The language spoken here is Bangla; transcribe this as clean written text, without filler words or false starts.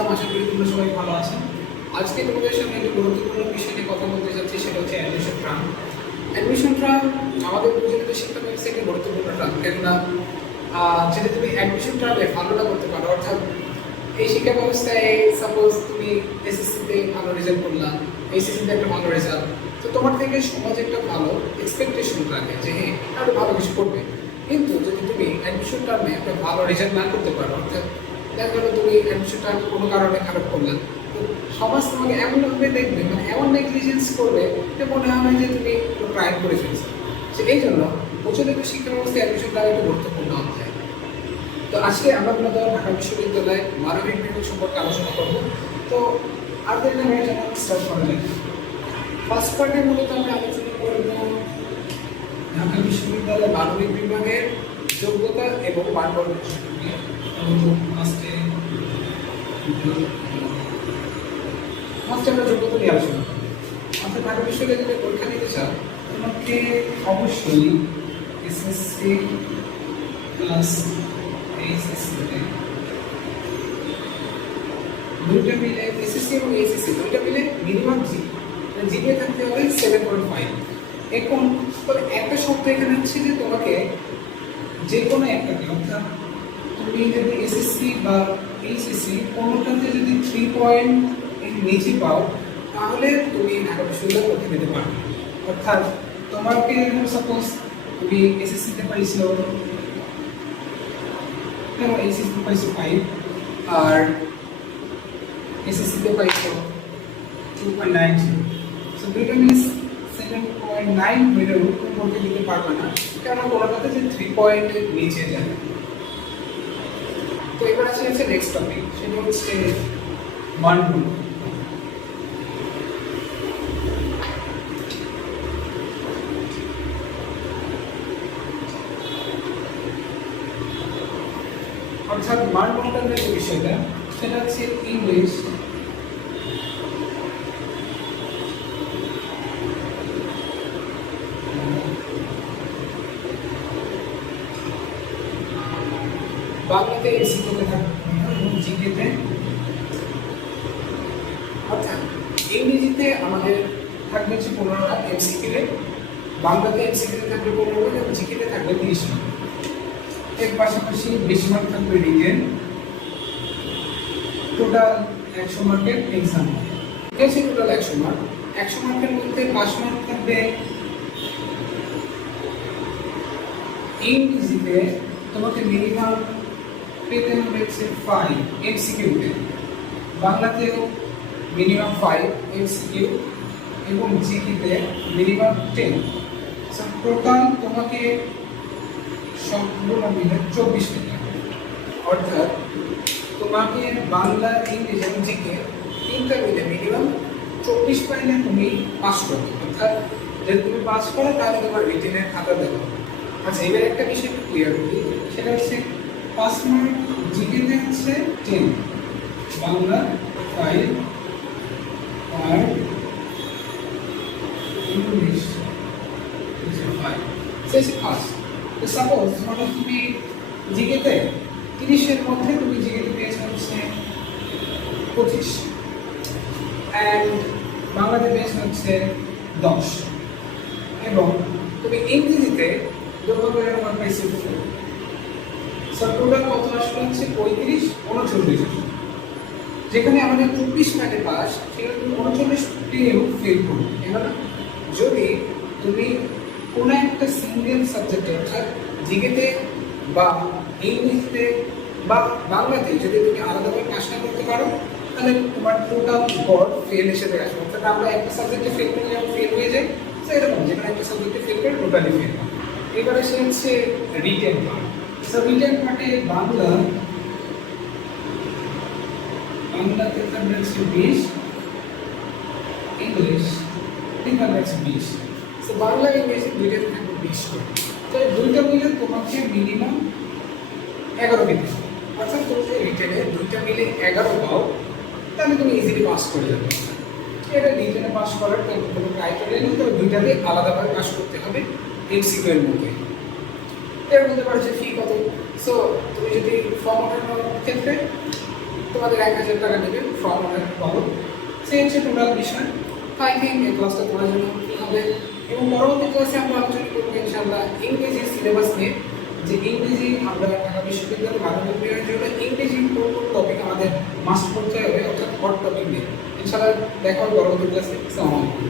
ইসলাম, আশা করি তোমরা সবাই ভালো আছেন। আজকে তোমাদের সামনে একটি গুরুত্বপূর্ণ বিষয় নিয়ে কথা বলতে যাচ্ছি, সেটা হচ্ছে অ্যাডমিশন ট্রাম। অ্যাডমিশন ট্রাম আমাদের প্রচলিত শিক্ষা ব্যবস্থায় একটি গুরুত্বপূর্ণ ট্রাম, কেননা যদি তুমি অ্যাডমিশন ট্রামে ভালোটা করতে পারো, অর্থাৎ এই শিক্ষা ব্যবস্থায় সাপোজ তুমি এসএসসিতে ভালো রেজাল্ট করলাম, এইচএসসিতে একটা ভালো রেজাল্ট, তো তোমার থেকে সমাজ একটা ভালো এক্সপেকটেশন রাখে যে হ্যাঁ আরও ভালো কিছু করবে। কিন্তু যদি তুমি অ্যাডমিশন টার্মে একটা ভালো রেজাল্ট না করতে পারো, অর্থাৎ দেখা গেলো তুমি অ্যাডমিশন টার্ম কোনো কারণে খারাপ করলে, তো সমাজ তোমাকে এমনভাবে দেখবে, মানে এমন নেগলিজেন্স করবে যে মনে হবে যে তুমি ক্রাইম করে ফেলছো। তো এই জন্য প্রচলিত শিক্ষা ব্যবস্থায় অ্যাডমিশন টার্ম একটা গুরুত্বপূর্ণ অধ্যায়। তো আজকে আমরা মূলত ঢাকা বিশ্ববিদ্যালয়ে মানবিক বিভাগ সম্পর্কে আলোচনা করব। তো আর দেরি না করে স্টার্ট করা যায়। ফার্স্ট পার্টে মূলত আমরা আলোচনা করব ঢাকা বিশ্ববিদ্যালয়ের মানবিক বিভাগের যোগ্যতা এবং মানদণ্ড সম্পর্কে। ফার্স্টে আমরা যোগ্যতা নিয়ে আলোচনা করব। অর্থাৎ ঢাকা বিশ্ববিদ্যালয়ে পরীক্ষা দিতে চাও, তোমাকে অবশ্যই এসএসসি প্লাস এইচএসসিতে দুইটা মিলে, এসএসসি এবং এইচএসসি দুইটা মিলে মিনিমাম জিপিএ থাকতে হবে 7.5। এখন তবে একটা শর্ত এখানে হচ্ছে যে তোমাকে যে কোনো একটাকে, অর্থাৎ তুমি যদি এসএসসি বা এইচএসসি কোনোটাতে যদি 3 পয়েন্ট এর নিচে পাও, তাহলে তুমি ঢাকা বিশ্ববিদ্যালয়ে পরীক্ষা দিতে পারবে। অর্থাৎ তোমাকে সাপোজ তুমি এসএসসিতে পাইছো, এইচএসসিতে পাইছো 5 আর এসএসসিতে পাইছো 2.90, সো দুইটা মিলে 7.9 হইলেও তুমি পরীক্ষা দিতে পারবে না, কারণ কোনোটাতে যে 3 পয়েন্টের নিচে যাবে। তো এবার আসলে হচ্ছে নেক্সট টপিক, সেটা হচ্ছে মানদণ্ড। অর্থাৎ মানদণ্ডের যে বিষয়টা, সেটা হচ্ছে ইংলিশ, বাংলাতে এমসিকিউতে থাকবে এবং জিকেতে, অর্থাৎ ইংরেজিতে আমাদের থাকবে হচ্ছে 15টা এমসিকিউ, বাংলাতে এমসিকিউতে থাকবে 15টা এবং জিকেতে থাকবে 30 মার্ক। এর পাশাপাশি 20 মার্ক থাকবে রিটেন, টোটাল 100 মার্কের এক্সাম। এসে টোটাল 100 মার্ক। 100 মার্কের মধ্যে 5 মার্ক থাকবে ইংরেজিতে, তোমাকে মিনিমাম পেতে হবে হচ্ছে 5 এমসিকিউতে, বাংলাতেও মিনিমাম 5 এমসিকিউ এবং জিকেতে মিনিমাম 10। সো টোটাল তোমাকে সম্পূর্ণ মিলে 24 পেতে হবে। অর্থাৎ তোমাকে বাংলা, ইংরেজি এবং জিকে তিনটা মিলে মিনিমাম 24 পাইলে তুমি পাস করবে। অর্থাৎ যদি তুমি পাস করো তাহলে তোমার রিটেনের খাতা দেওয়া হবে। আচ্ছা, এবার একটা বিষয় একটু ক্লিয়ার করি, সেটা হচ্ছে 5 মার্ক জিকেতে হচ্ছে 10, বাংলা 5 আর ইংলিশ 5। সেটা ফার্স্ট। তো সাপোজ মানে তুমি জিকেতে 30-এর মধ্যে তুমি জিকেতে পেয়েছো হচ্ছে 25 অ্যান্ড বাংলাতে পেয়েছো হচ্ছে 10, এবং তুমি ইংরেজিতে দুর্ভাগ্য নাম্বার পাইছো 4। সো টোটাল কত আসলে হচ্ছে 35, 39। যেখানে আমাদের 24 মার্কে পাস, সেখানে তুমি 39টিও ফেল করবে। এবার যদি তুমি কোনো একটা সিঙ্গেল সাবজেক্টে, অর্থাৎ জিকেতে বা ইংলিশতে বা বাংলাতে যদি তুমি আলাদাভাবে পাস না করতে পারো, তাহলে তোমার টোটাল গড় ফেল হিসেবে আসবে। অর্থাৎ আমরা একটা সাবজেক্টে ফেল করলে যেমন ফেল হয়ে যায়, তো এরকম যেখানে একটা সাবজেক্টে ফেল করে টোটালি ফেল। এবারে সে হচ্ছে রিটেন পার্ট। সো রিটেন পার্টে বাংলাতে থাকবে হচ্ছে 20, ইংলিশ থাকবে হচ্ছে 20। সো বাংলা ইংরেজি দুইটাতে থাকবে 20 করে। তো এই দুইটা মিলে তোমাকে মিনিমাম 11 পেতে হবে। অর্থাৎ তুমি যদি রিটেনে দুইটা মিলে 11 পাও, তাহলে তুমি ইজিলি পাস করে যাবে। এটা রিটেনে পাস করার কোনো ক্রাইটেরিয়া নেই, তবে দুইটাকে আলাদাভাবে পাস করতে হবে এমসিকিউ এর মধ্যে। এর মধ্যে পারে যে ফি কত। সো তুমি যদি ফর্ম ওঠানোর ক্ষেত্রে তোমাদের 1000 টাকা নেবে ফর্ম অনেক পাবো। সেই হচ্ছে টোটাল বিষয়। আই থিঙ্ক এই ক্লাসটা তোমার জন্য হবে এবং পরবর্তী ক্লাসে আমরা আলোচনা করবো ইনশাআল্লাহ ইংরেজি সিলেবাস নিয়ে, যে ইংরেজি আমরা ঢাকা বিশ্ববিদ্যালয়ের মাধ্যমিক বিভাগের জন্য ইংরেজি কোন কোন টপিক আমাদের মাস্ট পড়তে হবে, অর্থাৎ হট টপিক নিয়ে। ইনশাআল্লাহ দেখা হবে পরবর্তী ক্লাসে। আসসালামু আলাইকুম।